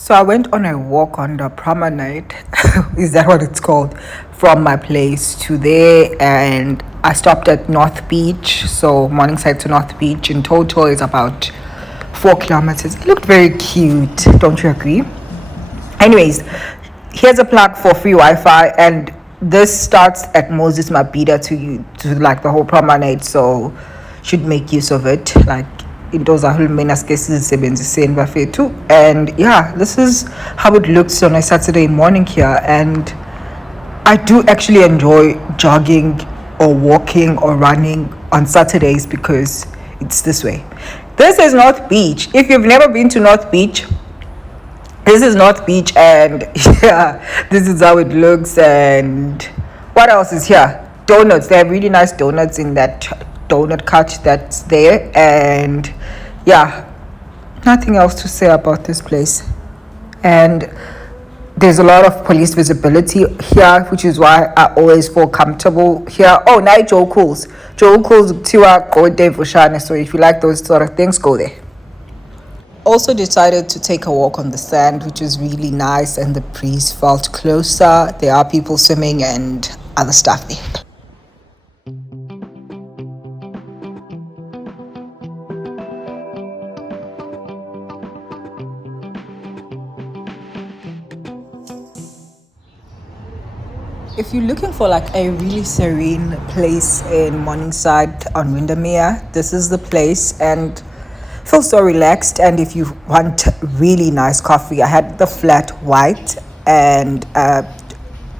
So I went on a walk on the Promenade, is that what it's called, from my place to there, and I stopped at North Beach. So Morningside to North Beach in total is about 4 kilometers. It looked very cute, don't you agree? Anyways, here's a plug for free Wi-Fi, and this starts at Moses Mabhida to like the whole Promenade, so should make use of it. Like into zahulumeni asike sizisebenziseni bafethu. And yeah, this is how it looks on a Saturday morning here. And I do actually enjoy jogging or walking or running on Saturdays because it's this way. This is North Beach. If you've never been to North Beach, this is North Beach, and yeah, this is how it looks. And what else is here? Donuts. They have really nice donuts in that donut cart that's there. And yeah, nothing else to say about this place. And there's a lot of police visibility here, which is why I always feel comfortable here. Oh, night Joe Cools. Joe Cools Tiwa Go Dave Ushane. So if you like those sort of things, go there. Also decided to take a walk on the sand, which is really nice, and the breeze felt closer. There are people swimming and other stuff there. If you're looking for like a really serene place in Morningside on Windermere, this is the place, and feel so relaxed. And if you want really nice coffee, I had the flat white and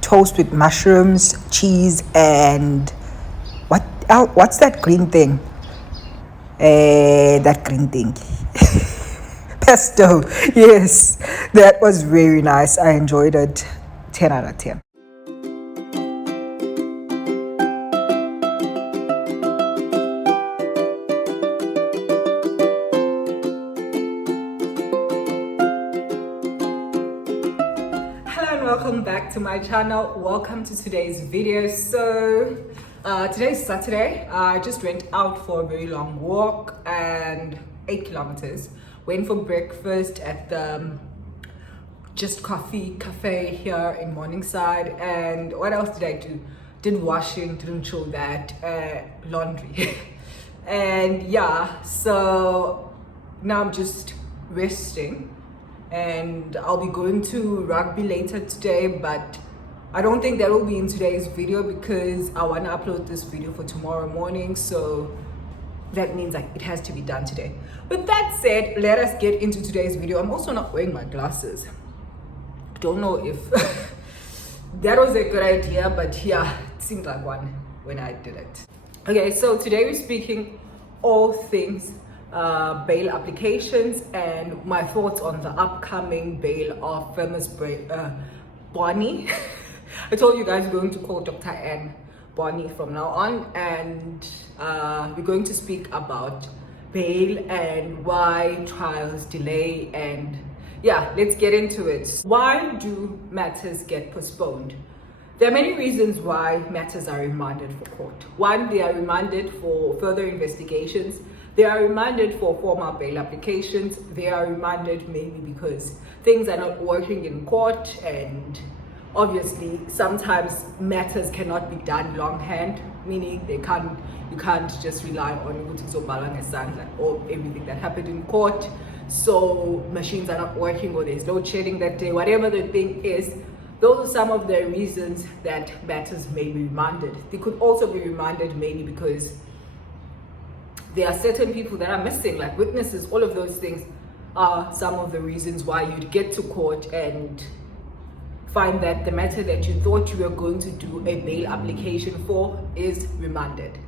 toast with mushrooms, cheese, and what's that green thing? That green thing. Pesto. Yes, that was very nice. I enjoyed it. 10 out of 10. Welcome back to my channel. Welcome to today's video. So today's Saturday. I just went out for a very long walk and 8 kilometers. Went for breakfast at the Just Coffee Cafe here in Morningside. And what else did I do? Did washing, didn't show that, laundry. And yeah, so now I'm just resting. And I'll be going to rugby later today, but I don't think that will be in today's video because I want to upload this video for tomorrow morning, so that means like it has to be done today. With that said, let us get into today's video. I'm also not wearing my glasses. Don't know if that was a good idea, but yeah, it seemed like one when I did it. Okay, so today we're speaking all things bail applications and my thoughts on the upcoming bail of famous Bonnie. I told you guys we're going to call Dr. Anne Bonnie from now on, and we're going to speak about bail and why trials delay. And yeah, let's get into it. Why do matters get postponed? There are many reasons why matters are remanded for court. One, they are remanded for further investigations. They are remanded for formal bail applications. They are remanded mainly because things are not working in court, and obviously sometimes matters cannot be done longhand, meaning you can't just rely on like or everything that happened in court. So machines are not working, or there's load shedding that day, whatever the thing is. Those are some of the reasons that matters may be remanded. They could also be remanded mainly because there are certain people that are missing, like witnesses. All of those things are some of the reasons why you'd get to court and find that the matter that you thought you were going to do a bail application for is remanded.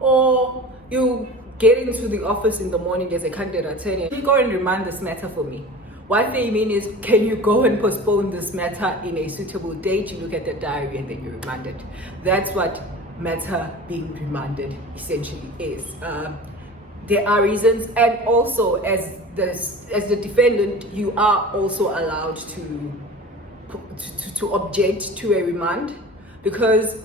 Or you get into the office in the morning as a candidate attorney, can you go and remand this matter for me? What they mean is, can you go and postpone this matter in a suitable date? You look at the diary and then you remand it. That's what matter being remanded essentially is. There are reasons, and also as the defendant, you are also allowed to object to a remand, because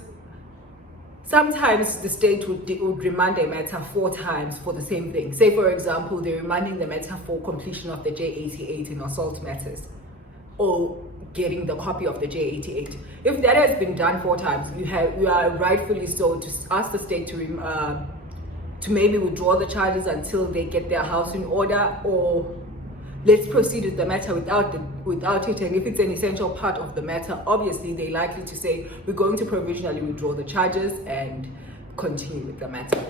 sometimes the state would remand a matter 4 times for the same thing. Say, for example, they're remanding the matter for completion of the J88 in assault matters. or getting the copy of the J88. If that has been done 4 times, you are rightfully so to ask the state to maybe withdraw the charges until they get their house in order, or let's proceed with the matter without it. And if it's an essential part of the matter, obviously they're likely to say, we're going to provisionally withdraw the charges and continue with the matter.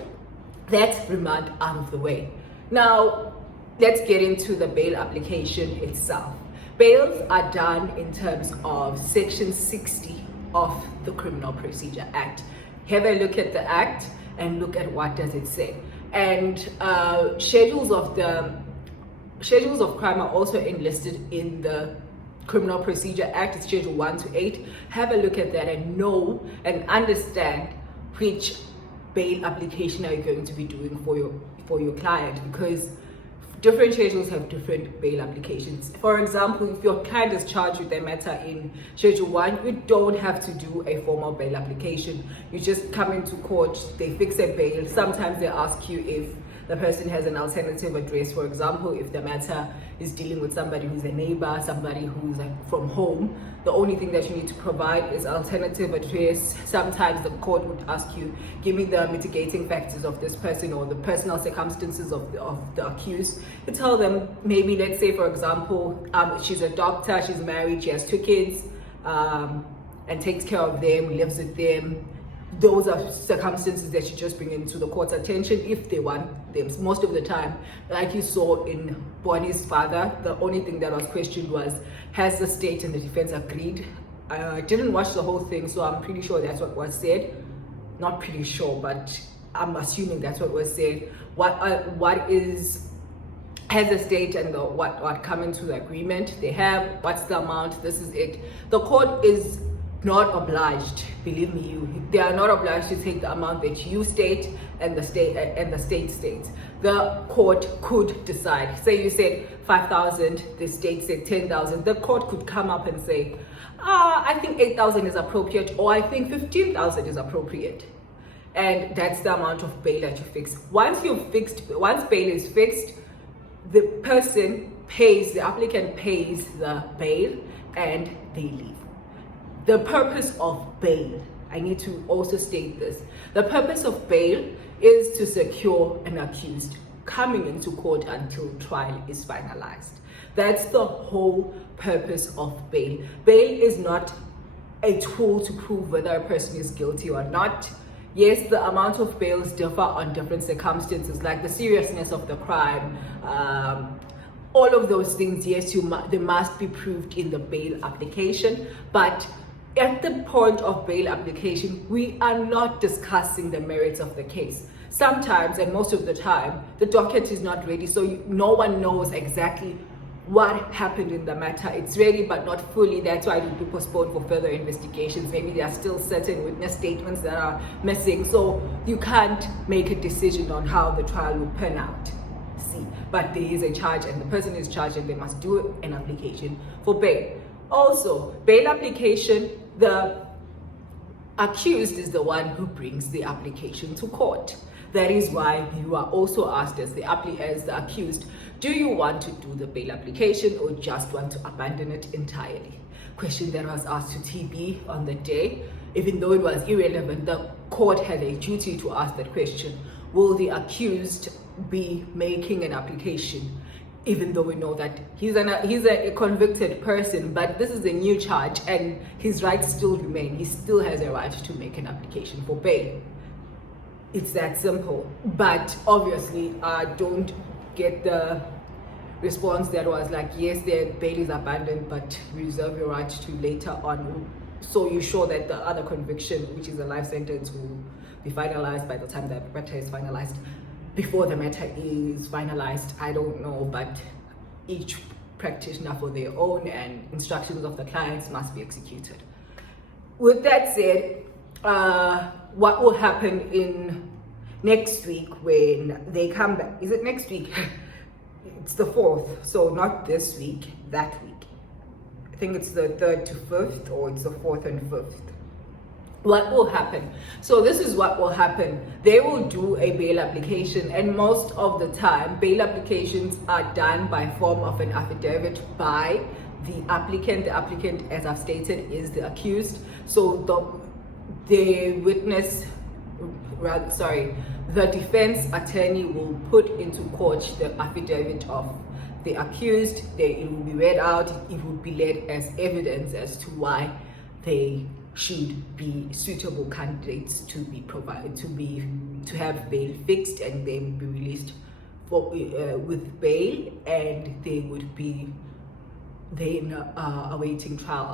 That's remand out of the way. Now, let's get into the bail application itself. Bails are done in terms of Section 60 of the Criminal Procedure Act. Have a look at the Act and look at what does it say. And schedules of crime are also enlisted in the Criminal Procedure Act. It's Schedule 1 to 8. Have a look at that and know and understand which bail application are you going to be doing for your client, because different schedules have different bail applications. For example, if your client is charged with a matter in Schedule 1, you don't have to do a formal bail application. You just come into court, they fix a bail. Sometimes they ask you if the person has an alternative address. For example, if the matter is dealing with somebody who's a neighbor, somebody who's from home, the only thing that you need to provide is alternative address. Sometimes the court would ask you, give me the mitigating factors of this person or the personal circumstances of the accused. You tell them, maybe, let's say, for example, she's a doctor, she's married, she has 2 kids, and takes care of them, lives with them. Those are circumstances that you just bring into the court's attention if they want them. Most of the time, like you saw in Bonnie's father, the only thing that was questioned was, has the state and the defense agreed? I didn't watch the whole thing, so I'm pretty sure that's what was said. Not pretty sure, but I'm assuming that's what was said. Has the state and what come into the agreement? They have, what's the amount? This is it. The court is not obliged, believe me, they are not obliged to take the amount that you state and the state states. The court could decide. Say you said 5,000, the state said 10,000. The court could come up and say, I think 8,000 is appropriate, or I think 15,000 is appropriate. And that's the amount of bail that you fix. Once bail is fixed, the applicant pays the bail and they leave. The purpose of bail, I need to also state this. The purpose of bail is to secure an accused coming into court until trial is finalized. That's the whole purpose of bail. Bail is not a tool to prove whether a person is guilty or not. Yes, the amount of bails differ on different circumstances, like the seriousness of the crime, all of those things. Yes, they must be proved in the bail application, but at the point of bail application, we are not discussing the merits of the case. Sometimes, and most of the time, the docket is not ready, so no one knows exactly what happened in the matter. It's ready, but not fully. That's why it will be postponed for further investigations. Maybe there are still certain witness statements that are missing, so you can't make a decision on how the trial will turn out. But there is a charge, and the person is charged, and they must do an application for bail. Also, bail application, the accused is the one who brings the application to court. That is why you are also asked as the accused, do you want to do the bail application or just want to abandon it entirely? Question that was asked to TB on the day. Even though it was irrelevant, the court had a duty to ask that question. Will the accused be making an application? Even though we know that he's a convicted person, but this is a new charge and his rights still remain. He still has a right to make an application for bail. It's that simple. But obviously, don't get the response that was like, yes, their bail is abandoned, but reserve your right to later on. So you're sure that the other conviction, which is a life sentence, will be finalized by the time the matter is finalized. Before the matter is finalized, I don't know, but each practitioner for their own, and instructions of the clients must be executed. With that said, what will happen in next week when they come back? Is it next week? It's the 4th, so not this week, that week. I think it's the 3rd to 5th, or it's the 4th and 5th. What will happen? So this is what will happen. They will do a bail application, and most of the time bail applications are done by form of an affidavit by the applicant, as I've stated, is the accused. So the defense attorney will put into court the affidavit of the accused. It will be read out. It will be led as evidence as to why they should be suitable candidates to be provided to have bail fixed and then be released for with bail, and they would be then awaiting trial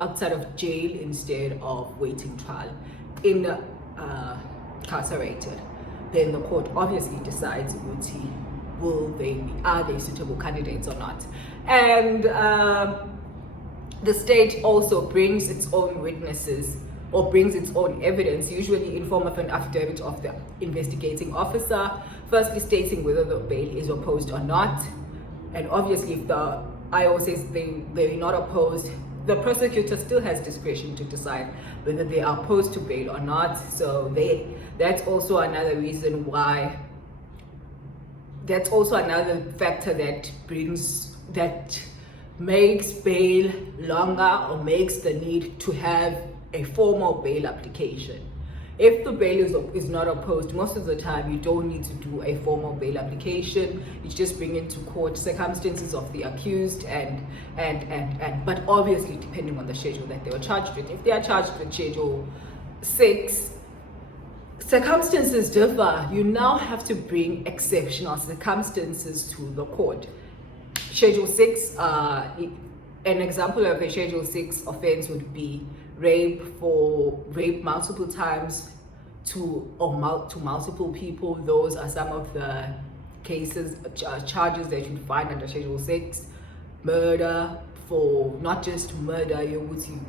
outside of jail instead of waiting trial incarcerated. Then the court obviously decides are they suitable candidates or not. And the state also brings its own witnesses or brings its own evidence, usually in form of an affidavit of the investigating officer, firstly stating whether the bail is opposed or not. And obviously if the IO says they're not opposed, the prosecutor still has discretion to decide whether they are opposed to bail or not. So that's also another reason why, that's also another factor that makes bail longer or makes the need to have a formal bail application. If the bail is not opposed, most of the time you don't need to do a formal bail application. You just bring into court circumstances of the accused but obviously depending on the schedule that they were charged with. If they are charged with Schedule 6, circumstances differ. You now have to bring exceptional circumstances to the court. Schedule 6, an example of a Schedule 6 offense would be rape multiple times to multiple people. Those are some of the cases, charges that you find under Schedule 6. Murder, for not just murder, you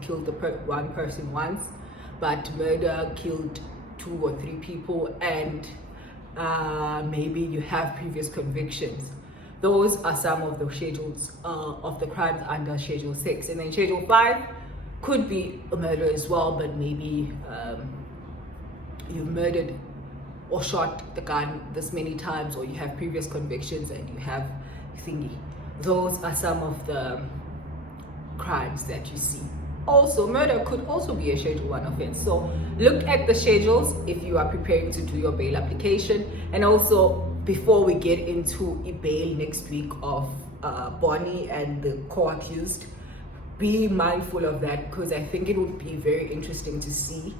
killed one person once, but murder, killed 2 or 3 people, and maybe you have previous convictions. Those are some of the schedules of the crimes under Schedule 6. And then Schedule 5 could be a murder as well, but maybe you murdered or shot the gun this many times, or you have previous convictions and you have thingy. Those are some of the crimes that you see. Also, murder could also be a Schedule 1 offense. So look at the schedules if you are preparing to do your bail application. And also, before we get into a bail next week of Bonnie and the co-accused, be mindful of that, because I think it would be very interesting to see,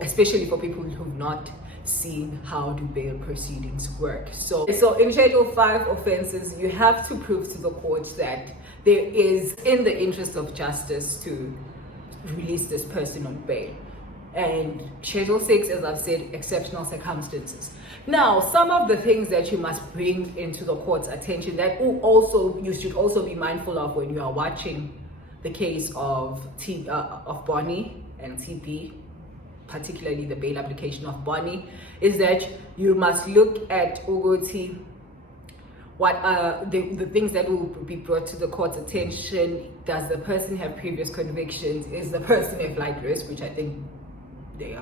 especially for people who've not seen how do bail proceedings work. So in Schedule 5 offenses, you have to prove to the court that there is in the interest of justice to release this person on bail. And Schedule 6, as I've said, exceptional circumstances. Now, some of the things that you must bring into the court's attention that you should also be mindful of when you are watching the case of Bonnie and TP, particularly the bail application of Bonnie, is that you must look at Uguti, what the things that will be brought to the court's attention. Does the person have previous convictions? Is the person a flight risk, which I think they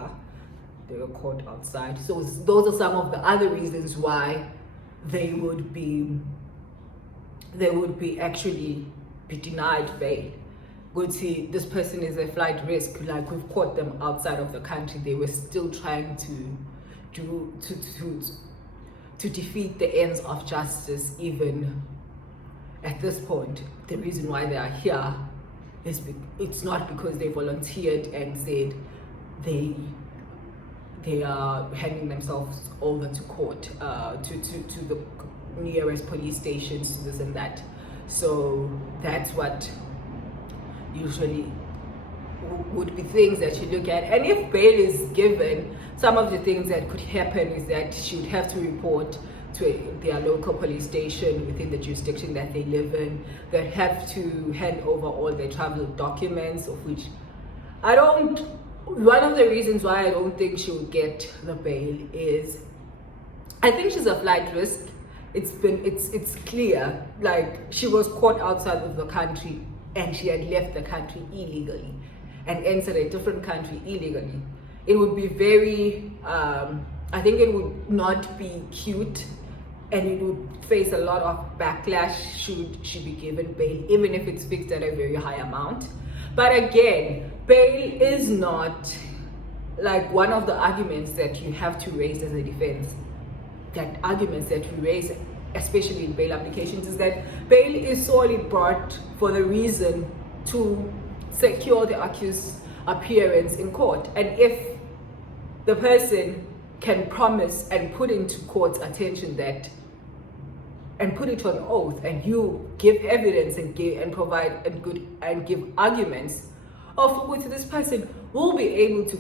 were caught outside. So those are some of the other reasons why they would be actually be denied bail. Good, see, this person is a flight risk, like we've caught them outside of the country. They were still trying to defeat the ends of justice. Even at this point, the reason why they are here is it's not because they volunteered and said they are handing themselves over to court, to the nearest police stations, to this and that. So that's what usually would be things that you look at. And if bail is given, some of the things that could happen is that she would have to report to their local police station within the jurisdiction that they live in. They'd have to hand over all their travel documents, of which one of the reasons why I don't think she would get the bail is I think she's a flight risk. It's clear, like she was caught outside of the country and she had left the country illegally and entered a different country illegally. It would be very I think it would not be cute and it would face a lot of backlash should she be given bail, even if it's fixed at a very high amount. But again, bail is not like one of the arguments that you have to raise as a defense. That arguments that we raise, especially in bail applications, is that bail is solely brought for the reason to secure the accused's appearance in court. And if the person can promise and put into court's attention that, and put it on oath, and you give evidence and provide and give arguments of which this person will be able to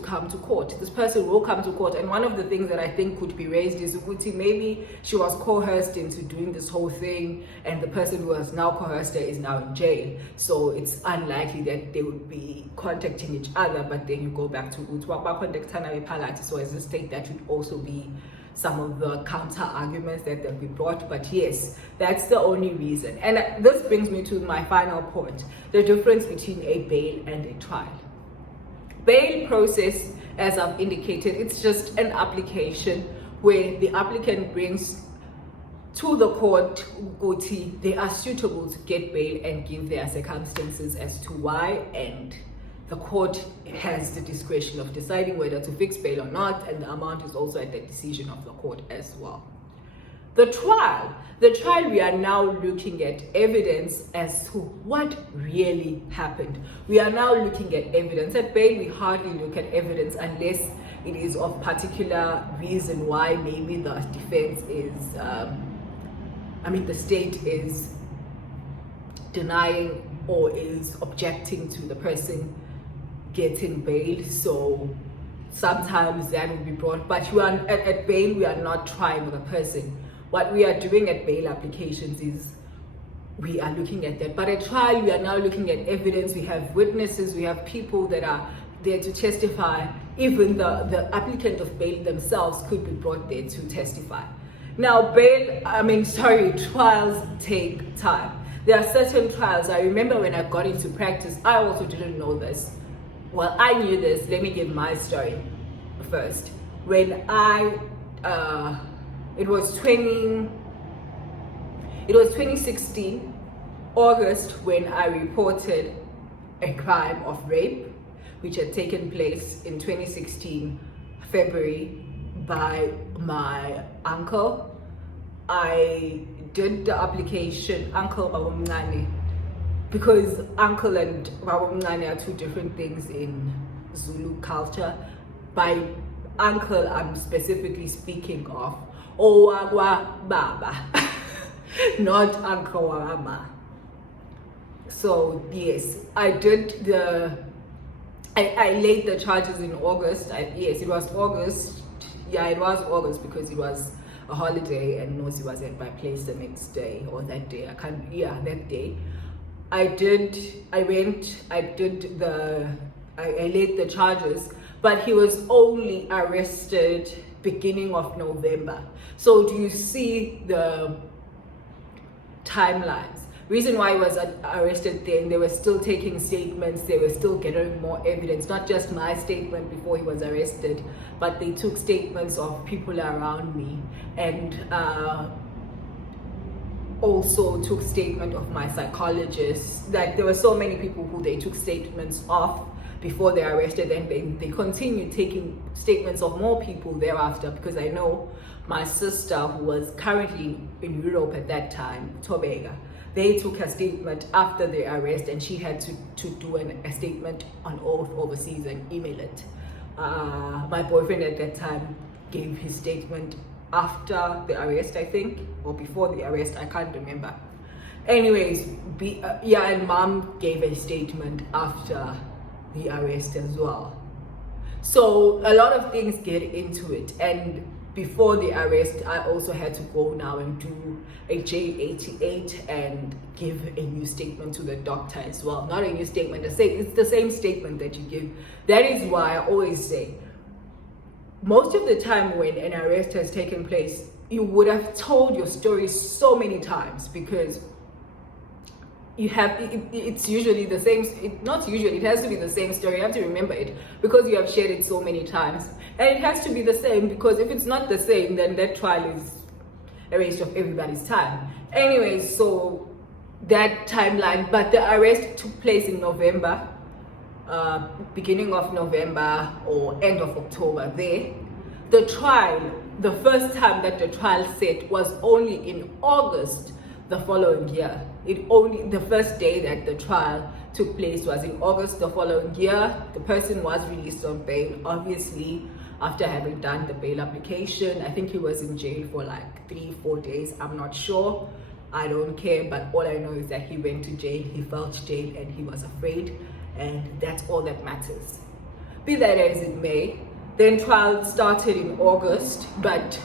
come to court. This person will come to court. And one of the things that I think could be raised is maybe she was coerced into doing this whole thing, and the person who has now coerced her is now in jail. So it's unlikely that they would be contacting each other. But then you go back to contact. So as a state, that would also be some of the counter arguments that they'll be brought. But yes, that's the only reason. And this brings me to my final point: the difference between a bail and a trial. Bail process, as I've indicated, it's just an application where the applicant brings to the court they are suitable to get bail and give their circumstances as to why, and the court has the discretion of deciding whether to fix bail or not, and the amount is also at the decision of the court as well. The trial, we are now looking at evidence as to what really happened. We are now looking at evidence. At bail, we hardly look at evidence unless it is of particular reason why maybe the defense is, the state is denying or is objecting to the person getting bail. So sometimes that will be brought, but at bail, we are not trying the person. What we are doing at bail applications is we are looking at that. But at trial, we are now looking at evidence. We have witnesses, we have people that are there to testify. Even the applicant of bail themselves could be brought there to testify. Now, trials take time. There are certain trials. I remember when I got into practice, I also didn't know this. Well, I knew this. Let me give my story first. When it was 2016 August when I reported a crime of rape which had taken place in 2016 February by my uncle. I did the application, Uncle Babamngane, because uncle and Babamngane are two different things in Zulu culture. By uncle, I'm specifically speaking of Owagwa Baba, not Uncle Wama. So yes, I laid the charges in August. It was August. Yeah, it was August because it was a holiday and Nosi was at my place the next day or that day. That day. I laid the charges, but he was only arrested beginning of November. So do you see the timelines? Reason why he was arrested then, they were still taking statements, they were still gathering more evidence, not just my statement before he was arrested, but they took statements of people around me, and also took statement of my psychologist. That there were so many people who they took statements of before they arrested, and they continued taking statements of more people thereafter, because I know my sister, who was currently in Europe at that time, Tobega, they took her statement after the arrest, and she had to do a statement on oath overseas and email it. My boyfriend at that time gave his statement after the arrest, I think, or before the arrest, I can't remember. Anyways, and mom gave a statement after the arrest as well. So a lot of things get into it, and before the arrest, I also had to go now and do a J88 and give a new statement to the doctor as well. Not a new statement, it's the same statement that you give. That is why I always say, most of the time when an arrest has taken place, you would have told your story so many times, because it's usually the same, not usually, it has to be the same story. You have to remember it because you have shared it so many times, and it has to be the same, because if it's not the same, then that trial is a waste of everybody's time. Anyways, so that timeline, but the arrest took place in November, beginning of November or end of October there. The trial, the first time that the trial set was only in August the following year. The first day that the trial took place was in August the following year. The person was released on bail, obviously, after having done the bail application. I think he was in jail for like 3-4 days. I'm not sure. I don't care, but all I know is that he went to jail, he felt jail, and he was afraid, and that's all that matters. Be that as it may, then trial started in August, but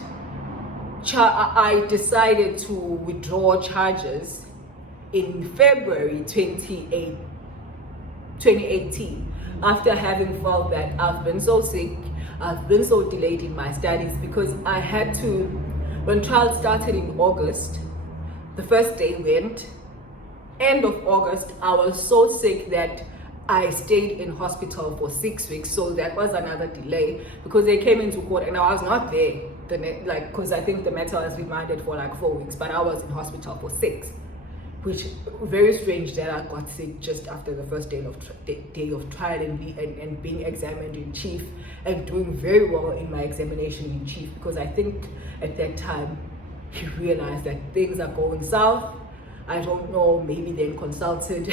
I decided to withdraw charges in February 2018 after having felt that I've been so sick, I've been so delayed in my studies, because I had to, when trial started in August, the first day went, end of August, I was so sick that I stayed in hospital for 6 weeks, so that was another delay, because they came into court and I was not there, because I think the matter was remanded for like 4 weeks, but I was in hospital for 6, which very strange that I got sick just after the first day of trial and being examined in chief and doing very well in my examination in chief, because I think at that time he realized that things are going south. I don't know, maybe then consulted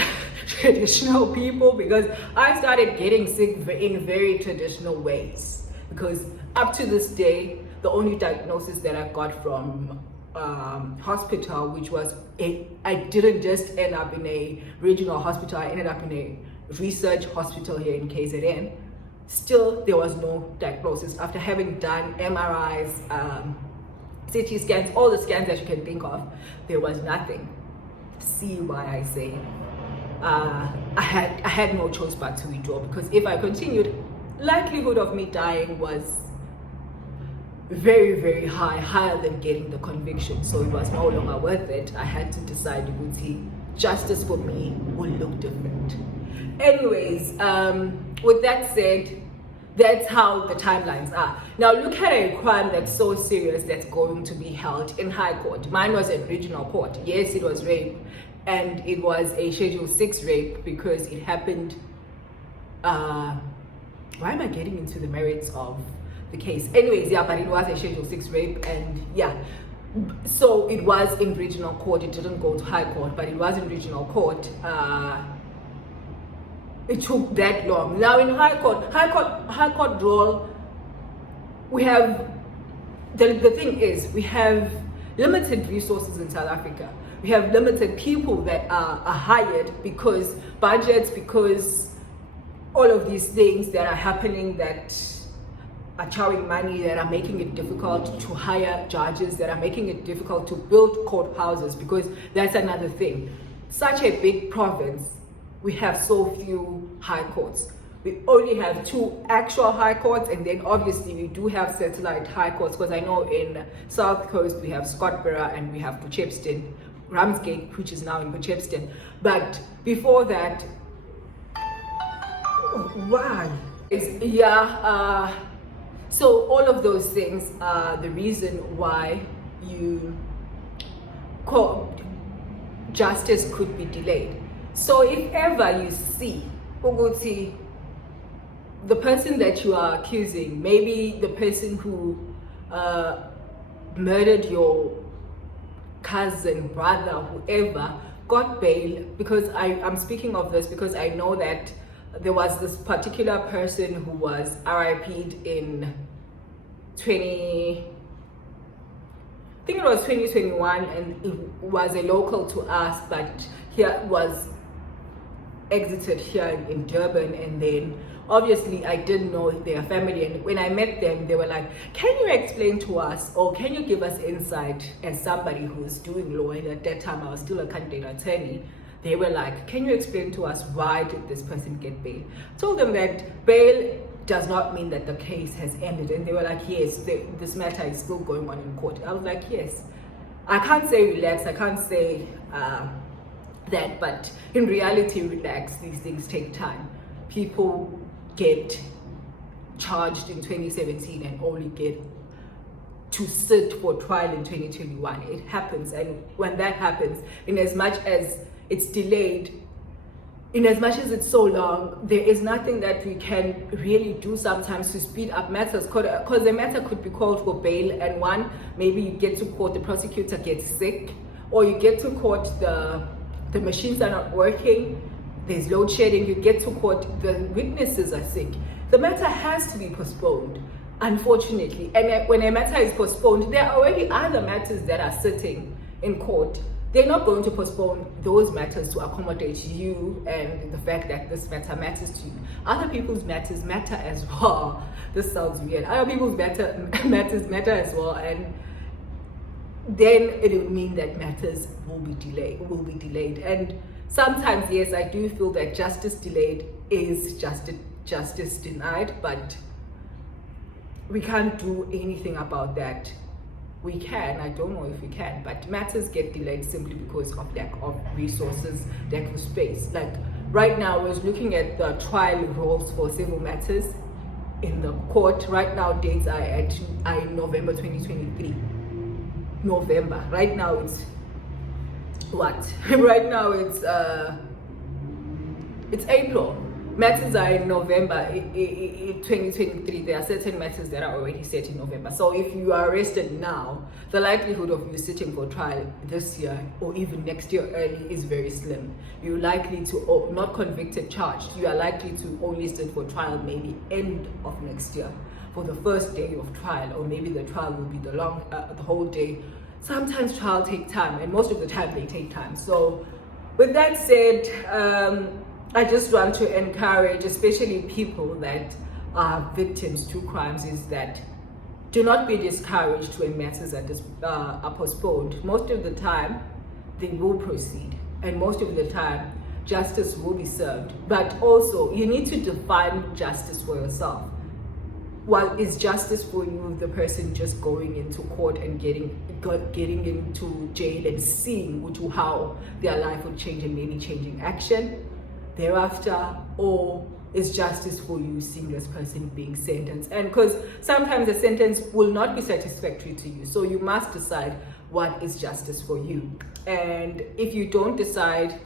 traditional people, because I started getting sick in very traditional ways, because up to this day, the only diagnosis that I got from hospital, which was I didn't just end up in a regional hospital, I ended up in a research hospital here in KZN. Still, there was no diagnosis. After having done MRIs, CT scans, all the scans that you can think of, there was nothing. See why I say I had no choice but to withdraw, because if I continued, likelihood of me dying was very, very high, higher than getting the conviction. So it was no longer worth it. I had to decide, justice for me will look different. Anyways, with that said, that's how the timelines are. Now look at a crime that's so serious that's going to be held in High Court. Mine was in regional court. Yes, it was rape, and it was a Schedule 6 rape because it happened. Why am I getting into the merits of the case? Anyways, yeah, but it was a Schedule 6 rape, and yeah. So it was in regional court. It didn't go to High Court, but it was in regional court. It took that long. Now in High Court role, we have, the thing is, we have limited resources in South Africa. We have limited people that are hired, because budgets, because all of these things that are happening that are chowing money, that are making it difficult to hire judges, that are making it difficult to build courthouses, because that's another thing. Such a big province, we have so few high courts. We only have 2 actual high courts, and then obviously we do have satellite high courts, because I know in South Coast we have Scottburgh and we have Potchefstroom, Ramsgate, which is now in Potchefstroom. But before that, why? So all of those things are the reason why justice could be delayed. So if ever you see the person that you are accusing, maybe the person who murdered your cousin, brother, whoever, got bail, because I'm speaking of this because I know that there was this particular person who was RIP'd in 2021, and it was a local to us, but here was exited here in Durban. And then obviously I didn't know their family, and when I met them, they were like, can you explain to us, or can you give us insight as somebody who's doing law? And at that time I was still a candidate attorney. They were like, can you explain to us why did this person get bail? I told them that bail does not mean that the case has ended, and they were like, yes, this matter is still going on in court. I was like, yes. I can't say relax, I can't say that, but in reality, relax, these things take time. People get charged in 2017 and only get to sit for trial in 2021. It happens, and when that happens, in as much as it's delayed, in as much as it's so long, there is nothing that we can really do sometimes to speed up matters, because the matter could be called for bail, and maybe you get to court, the prosecutor gets sick, or you get to court, the machines are not working, there's load shedding, you get to court, the witnesses are sick. The matter has to be postponed, unfortunately. And when a matter is postponed, there are already other matters that are sitting in court. They're not going to postpone those matters to accommodate you and the fact that this matter matters to you. Other people's matters matter as well. This sounds weird. Other people's matters matter as well, and then it will mean that matters will be delayed. And sometimes, yes, I do feel that justice delayed is justice denied, but we can't do anything about that. We can, I don't know if we can, but matters get delayed simply because of lack of resources, lack of space. Like right now, I was looking at the trial rules for civil matters in the court. Right now, dates are in November 2023. November. Right now it's what? Right now it's April. Matters are in November 2023. There are certain matters that are already set in November. So if you are arrested now, the likelihood of you sitting for trial this year or even next year early is very slim. You're likely to, not convicted, charged, you are likely to only sit for trial maybe end of next year for the first day of trial, or maybe the trial will be the whole day. Sometimes trials take time, and most of the time they take time. So with that said, I just want to encourage, especially people that are victims to crimes, is that do not be discouraged when matters are postponed. Most of the time, they will proceed, and most of the time, justice will be served. But also, you need to define justice for yourself. What is justice for you? The person just going into court and getting into jail and seeing how their life will change and maybe changing action thereafter, or is justice for you seeing this person being sentenced? And because sometimes the sentence will not be satisfactory to you, so you must decide what is justice for you. And if you don't decide,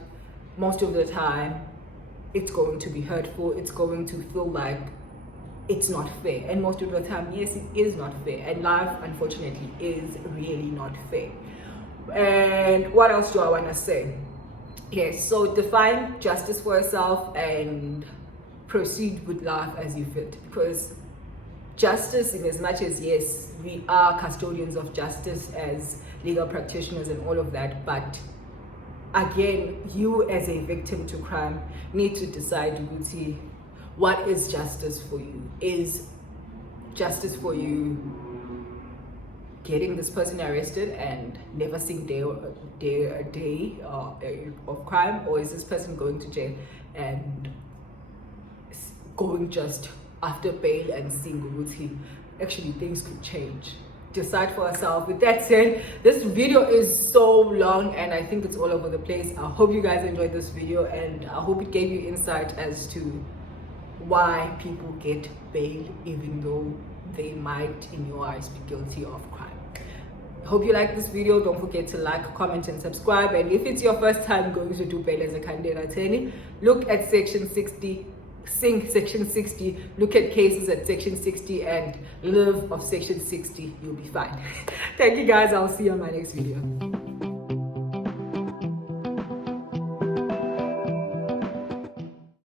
most of the time it's going to be hurtful, it's going to feel like it's not fair, and most of the time, yes, it is not fair, and life unfortunately is really not fair. And what else do I want to say? Yes, so define justice for yourself and proceed with life as you fit, because justice, in as much as, yes, we are custodians of justice as legal practitioners and all of that, but again, you as a victim to crime need to decide, what is justice for you? Is justice for you getting this person arrested and never seeing a day of crime, or is this person going to jail and going just after bail and seeing routine? Actually, things could change. Decide for yourself. With that said, this video is so long and I think it's all over the place. I hope you guys enjoyed this video, and I hope it gave you insight as to why people get bail even though they might, in your eyes, be guilty of crime. Hope you like this video. Don't forget to like, comment and subscribe. And if it's your first time going to do bail as a candidate attorney, look at section 60, section 60, look at cases at section 60 and live off section 60. You'll be fine. Thank you guys. I'll see you on my next video.